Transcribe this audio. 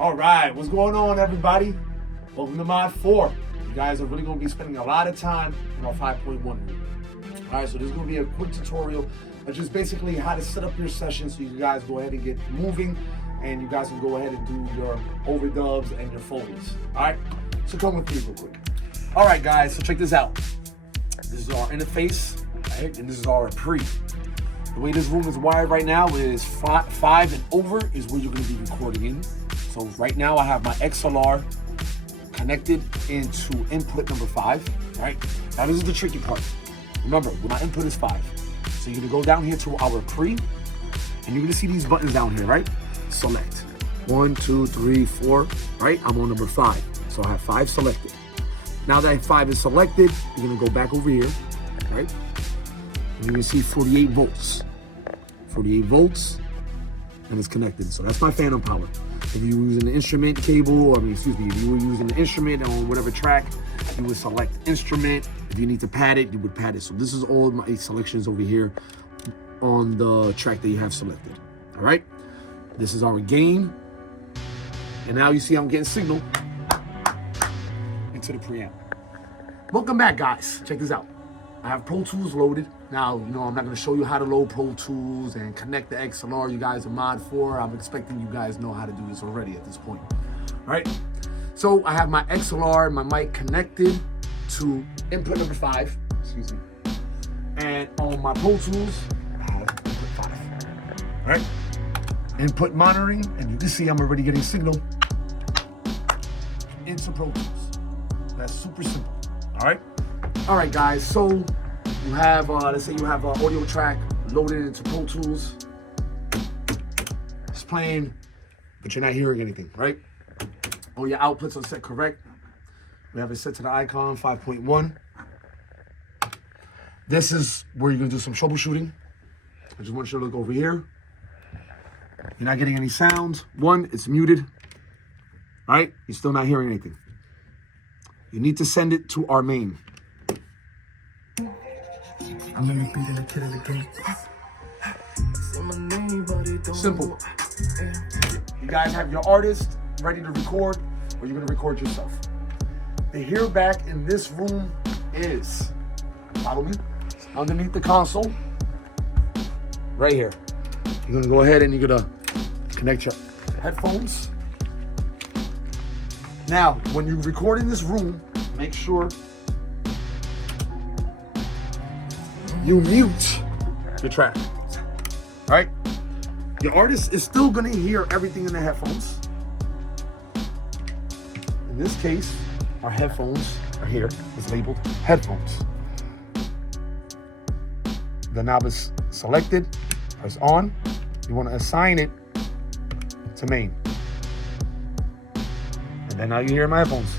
All right, what's going on, everybody? Welcome to Mod 4. You guys are really going to be spending a lot of time in our 5.1 room. All right, so this is going to be a quick tutorial of just basically how to set up your session so you guys go ahead and get moving and you guys can go ahead and do your overdubs and your foldies. All right, so come with me real quick. All right, guys, so check this out. This is our interface, right? And this is our pre. The way this room is wired right now is 5 and over is where you're going to be recording in. So right now I have my XLR connected into input number 5, right? Now this is the tricky part. Remember, my input is 5. So you're gonna go down here to our pre, and you're gonna see these buttons down here, right? Select. 1, 2, 3, 4, right? I'm on number 5. So I have 5 selected. Now that 5 is selected, you're gonna go back over here, right? And you're gonna see 48 volts. 48 volts, and it's connected. So that's my phantom power. If you're using an instrument cable, if you were using an instrument on whatever track, you would select instrument. If you need to pad it, you would pad it. So this is all my selections over here on the track that you have selected. All right, this is our gain. And now you see I'm getting signal into the preamp. Welcome back, guys. Check this out. I have Pro Tools loaded. Now, I'm not going to show you how to load Pro Tools and connect the XLR. You guys are Mod 4. I'm expecting you guys know how to do this already at this point. All right. So I have my XLR, my mic connected to input number 5. Excuse me. And on my Pro Tools, I have input 5. All right. Input monitoring, and you can see I'm already getting signal into Pro Tools. That's super simple. All right. All right, guys, so you have, let's say you have an audio track loaded into Pro Tools. It's playing, but you're not hearing anything, right? All your outputs are set correct. We have it set to the icon 5.1. This is where you're gonna do some troubleshooting. I just want you to look over here. You're not getting any sounds. 1, it's muted, right? You're still not hearing anything. You need to send it to our main. Simple. You guys have your artist ready to record, or you're gonna record yourself. The hear back in this room is, follow me, underneath the console, right here. You're gonna go ahead and you're gonna connect your headphones. Now, when you record in this room, make sure you mute your track, right? Your artist is still gonna hear everything in the headphones. In this case, our headphones are here. It's labeled headphones. The knob is selected, press on. You wanna assign it to main. And then now you hear my headphones.